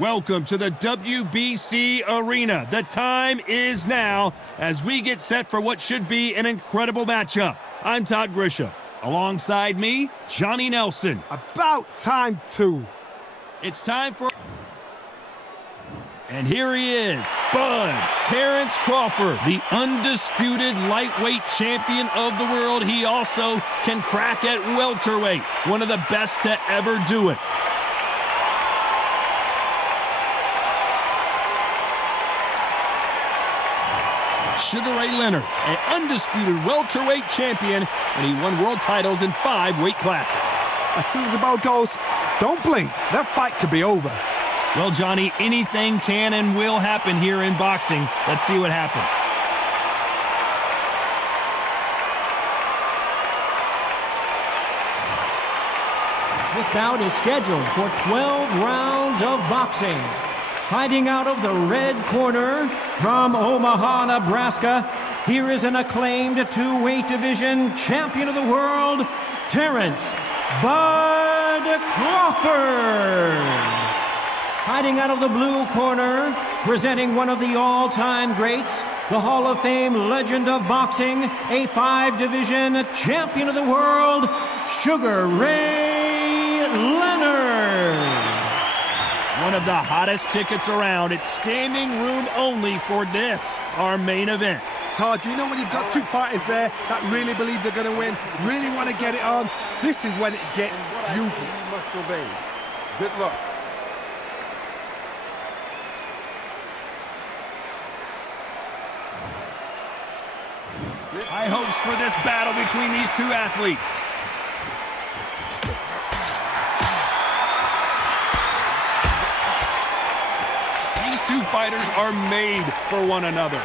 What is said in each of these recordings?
Welcome to the WBC Arena. The time is now as we get set for what should be an incredible matchup. I'm Todd Grisham. Alongside me, Johnny Nelson. About time, too. It's time for... And here he is, Bud Terrance Crawford, the undisputed lightweight champion of the world. He also can crack at welterweight, one of the best to ever do it. Sugar Ray Leonard, an undisputed welterweight champion, and he won world titles in 5 weight classes. As soon as the bell goes, don't blink. That fight could be over. Well, Johnny, anything can and will happen here in boxing. Let's see what happens. This bout is scheduled for 12 rounds of boxing. Fighting out of the red corner from Omaha, Nebraska, here is an acclaimed 2-weight division champion of the world, Terrance "Bud" Crawford. Fighting out of the blue corner, presenting one of the all-time greats, the Hall of Fame legend of boxing, a 5-division champion of the world, Sugar Ray Leonard. One of the hottest tickets around. It's standing room only for this, our main event. Todd, you know when you've got 2 fighters there that really believe they're going to win, really want to get it on? This is when it gets stupid. You must obey. Good luck. High hopes for this battle between these 2 athletes. These 2 fighters are made for one another.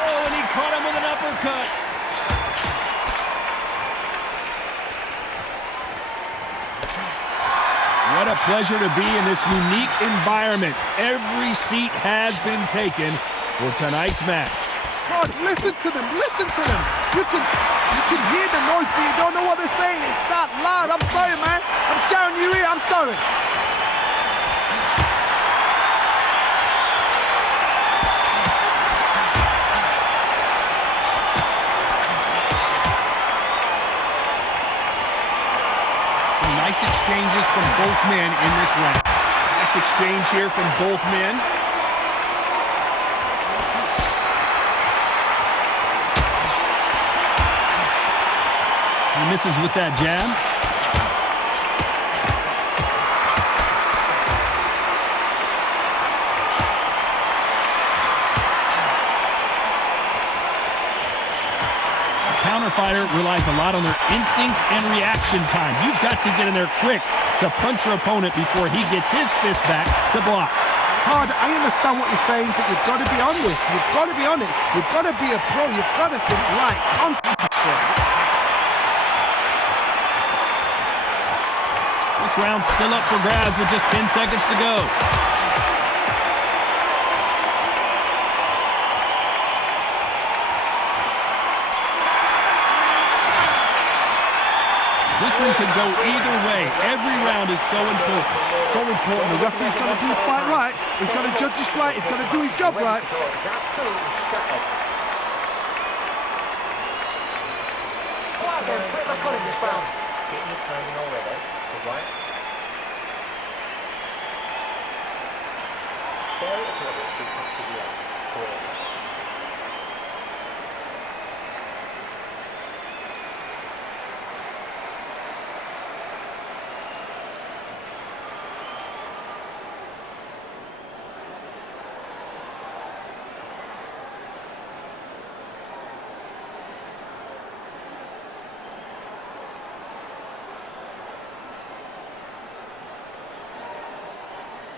Oh, and he caught him with an uppercut. What a pleasure to be in this unique environment. Every seat has been taken for tonight's match. Todd, listen to them, listen to them. You can hear the noise, but you don't know what they're saying. It's that loud. I'm sorry, man. I'm shouting you here. I'm sorry. Nice exchanges from both men in this round. Nice exchange here from both men. He misses with that jab. Fighter relies a lot on their instincts and reaction time. You've got to get in there quick to punch your opponent before he gets his fist back to block. Todd, I understand what you're saying, but you've got to be on this. You've got to be on it. You've got to be a pro. You've got to think right. Concentrate. This round's still up for grabs with just 10 seconds to go. This one could go either way. Every round is so important. So important. The referee's got to do his fight right. He's got to judge this right. He's got to do his job right.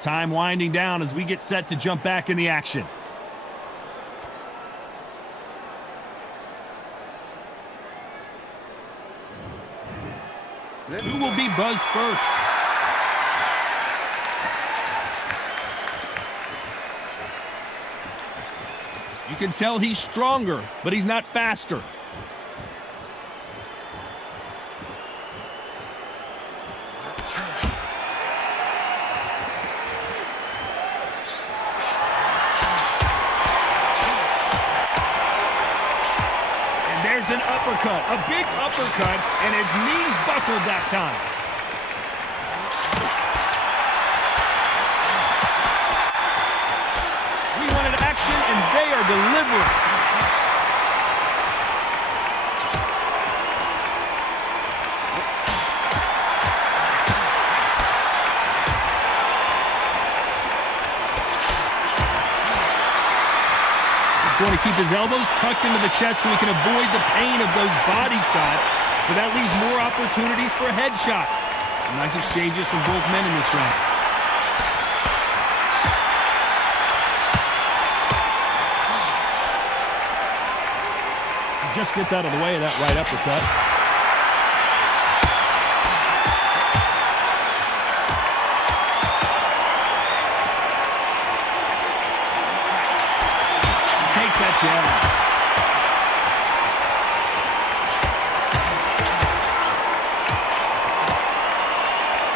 Time winding down as we get set to jump back in the action. Who will be buzzed first? You can tell he's stronger, but he's not faster. And there's an uppercut, a big uppercut, and his knees buckled that time. We wanted action, and they are delivering. Going to keep his elbows tucked into the chest so he can avoid the pain of those body shots, but that leaves more opportunities for headshots. Nice exchanges from both men in this round. He just gets out of the way of that right uppercut. That jab.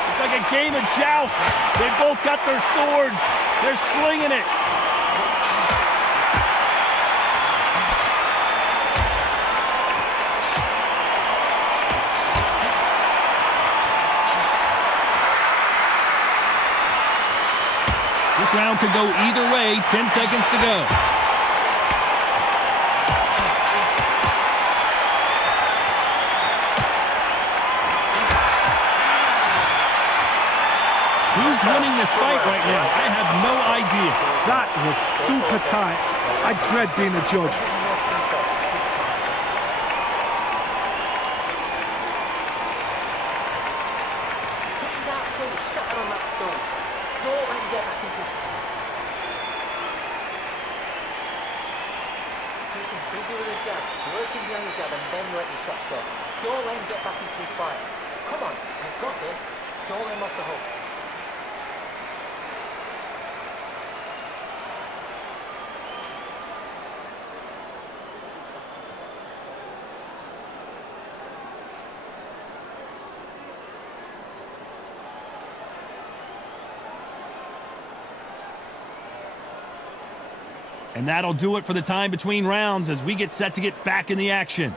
It's like a game of joust. They both got their swords. They're slinging it. This round could go either way. 10 seconds to go. Who's winning this fight right now? I have no idea. That was super tight. I dread being a judge. He's absolutely shattered on that stool. Don't let him get back into his... Keeping busy with his jab, working behind the jab, and then let your shots go. Don't let him get back into his fight. Come on, you've got this. Don't let him off the hook. And that'll do it for the time between rounds as we get set to get back in the action.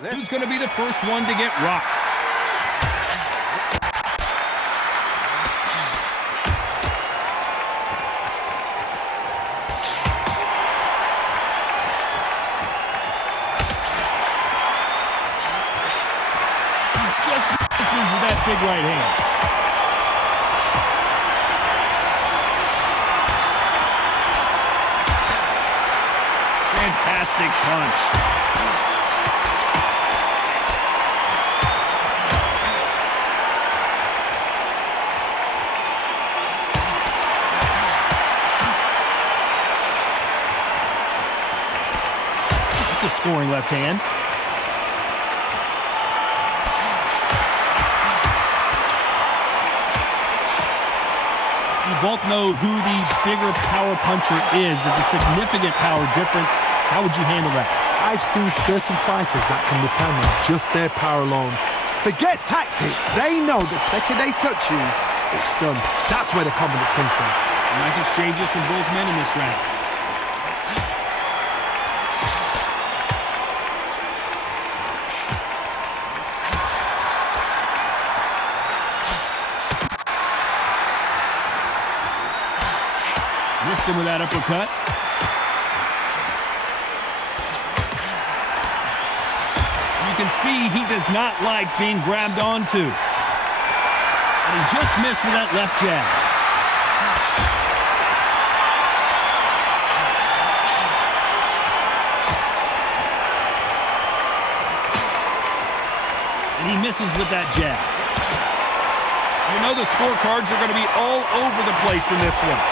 Who's going to be the first one to get rocked? He just misses with that big right hand. Fantastic punch. It's a scoring left hand. You both know who the bigger power puncher is. There's a significant power difference. How would you handle that? I've seen certain fighters that can depend on just their power alone. Forget tactics. They know the second they touch you, it's done. That's where the confidence comes from. Nice exchanges from both men in this round. Missed him with that uppercut. You can see he does not like being grabbed onto. And he just missed with that left jab. And he misses with that jab. You know the scorecards are going to be all over the place in this one.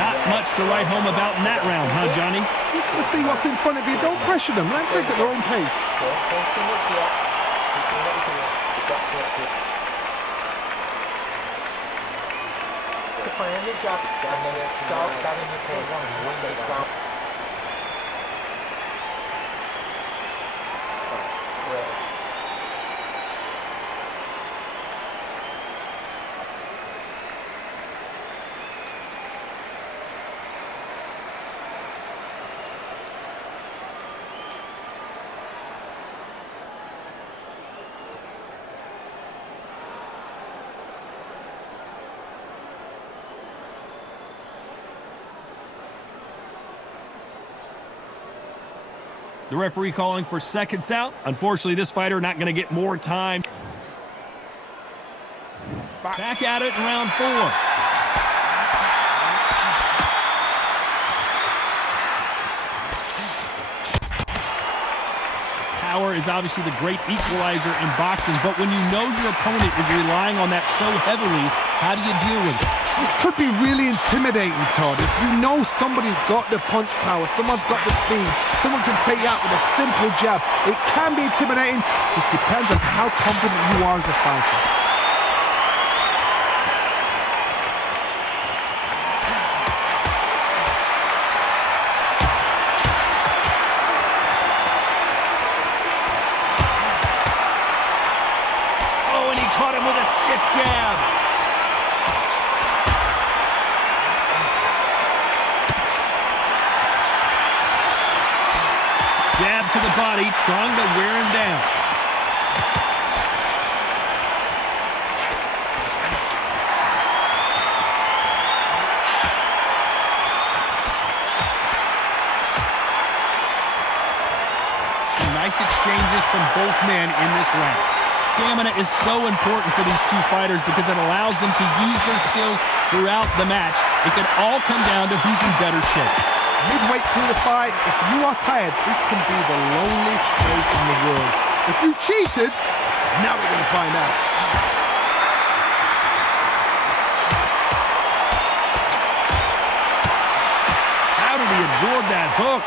Not much to write home about in that round, huh, Johnny? to see what's in front of you. Don't pressure them. Let them take at their own pace. Don't change too much yet. Keep doing what you're doing. You've got to work it. Keep playing your job and then start carrying your pace on and win this round. Great. The referee calling for seconds out. Unfortunately, this fighter not going to get more time. Back at it in round 4. Power is obviously the great equalizer in boxing, but when you know your opponent is relying on that so heavily, how do you deal with it? It could be really intimidating, Todd. If you know somebody's got the punch power, someone's got the speed, someone can take you out with a simple jab. It can be intimidating, just depends on how confident you are as a fighter. Oh, and he caught him with a stiff jab. Jab to the body, trying to wear him down. Some nice exchanges from both men in this round. Stamina is so important for these two fighters because it allows them to use their skills throughout the match. It can all come down to who's in better shape. Midway through the fight, if you are tired, this can be the loneliest place in the world. If you cheated, now we're going to find out. How did he absorb that hook?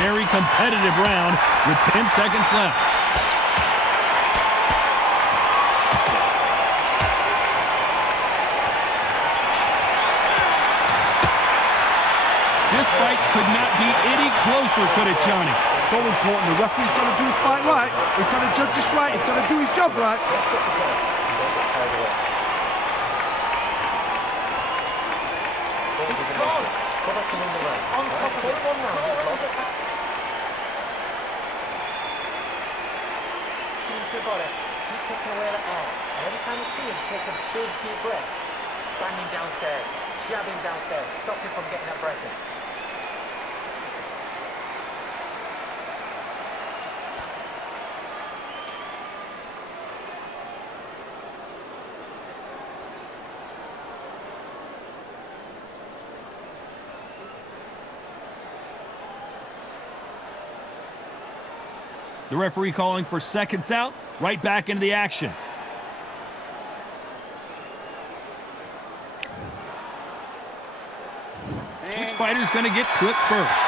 Very competitive round with 10 seconds left. This fight could not be any closer, could it, Johnny? So important. The referee's got to do his fight right. He's got to judge this right. He's got to do his job right. Go back to win the round. On top of it. One round. Into the body. Keep taking away the air. And every time you see him, take a big deep breath. Bang him downstairs. Jab him downstairs. Stop him from getting that breath in. The referee calling for seconds out, right back into the action. Which fighter's going to get clipped first?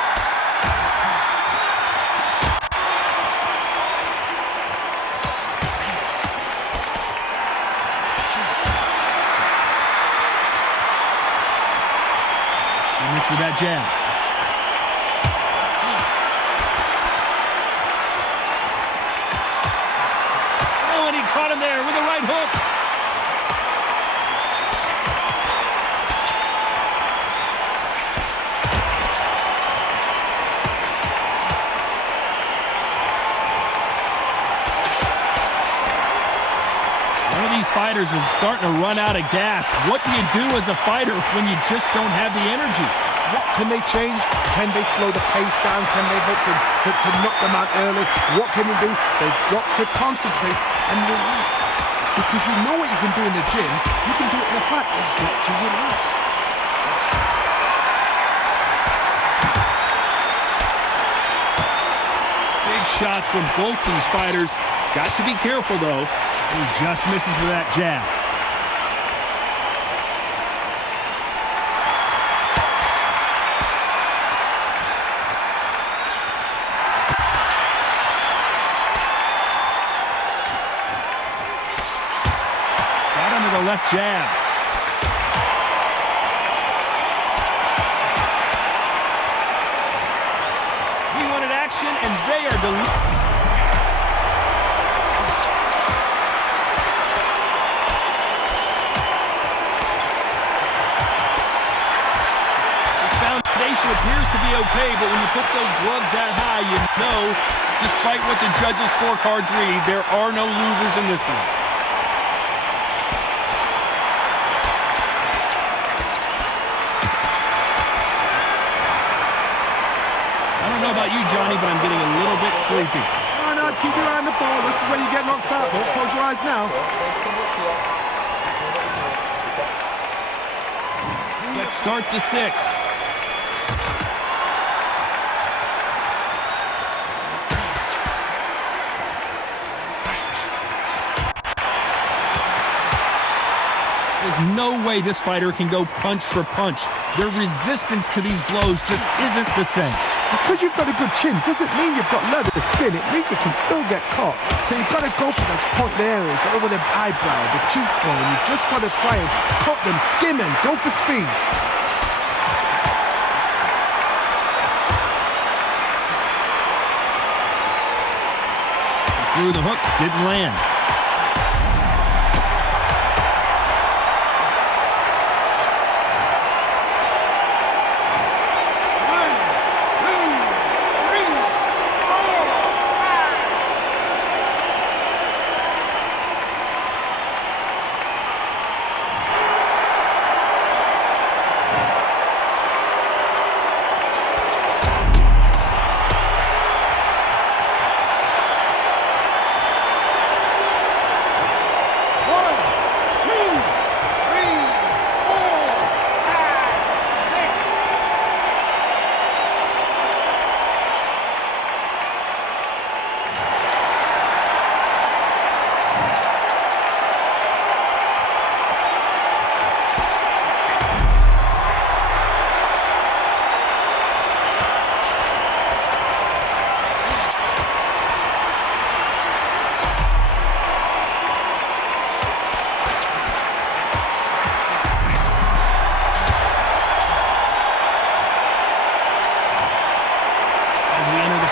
He missed with that jab. Caught him there with a right hook. One of these fighters is starting to run out of gas. What do you do as a fighter when you just don't have the energy? What can they change? Can they slow the pace down? Can they hope to knock them out early? What can they do? They've got to concentrate and relax. Because you know what you can do in the gym, you can do it in the fight. You've got to relax. Big Big shots from both these fighters. Got to be careful, though. He just misses with that jab. Got under the left jab. He wanted action, and they are appears to be okay, but when you put those gloves that high, you know, despite what the judges' scorecards read, there are no losers in this one. I don't know about you, Johnny, but I'm getting a little bit sleepy. No, keep your eye on the ball. This is when you get knocked out. Don't close your eyes now. Let's start the sixth. There's no way this fighter can go punch for punch. Their resistance to these blows just isn't the same. Because you've got a good chin doesn't mean you've got leather skin. It means you can still get caught. So you've got to go for those point areas over the eyebrow, the cheekbone. You've just got to try and cut them, skim and go for speed. Threw the hook, didn't land.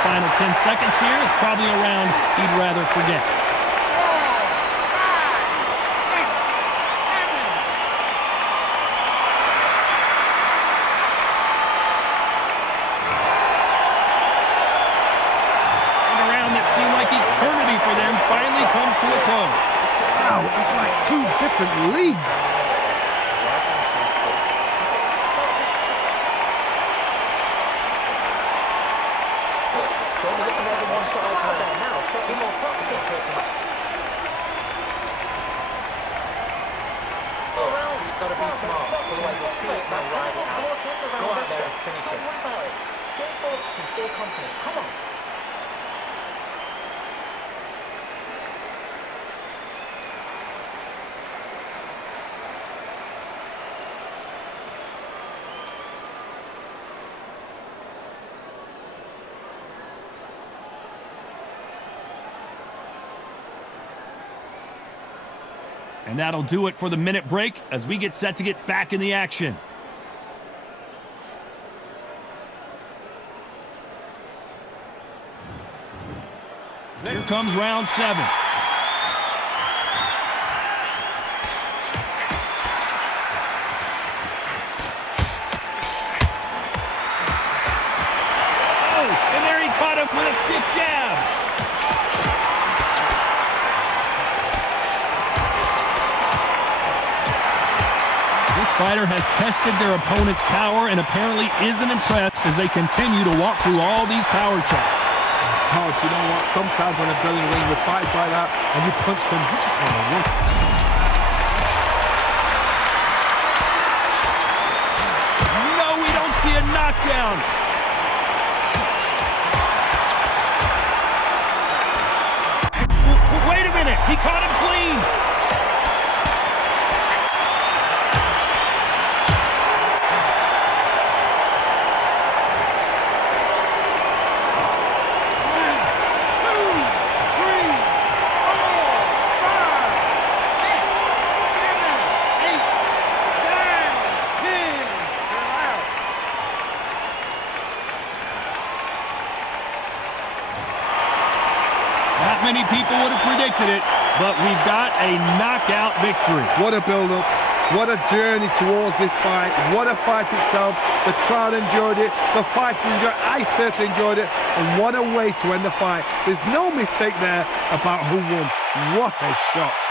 Final 10 seconds here. It's probably a round he'd rather forget. And a round that seemed like eternity for them finally comes to a close. Wow, it was like two different leagues. And that'll do it for the minute break as we get set to get back in the action. Here comes round 7. Oh, and there he caught him with a stiff jab. This fighter has tested their opponent's power and apparently isn't impressed as they continue to walk through all these power shots. Todd, you know what? Sometimes when I've been in the ring with fights like that and you punch them, you just want to win. No, we don't see a knockdown. He caught him clean. Not many people would have predicted it, but we've got a knockout victory. What a build-up. What a journey towards this fight. What a fight itself. The crowd enjoyed it. The fighters enjoyed it. I certainly enjoyed it. And what a way to end the fight. There's no mistake there about who won. What a shot.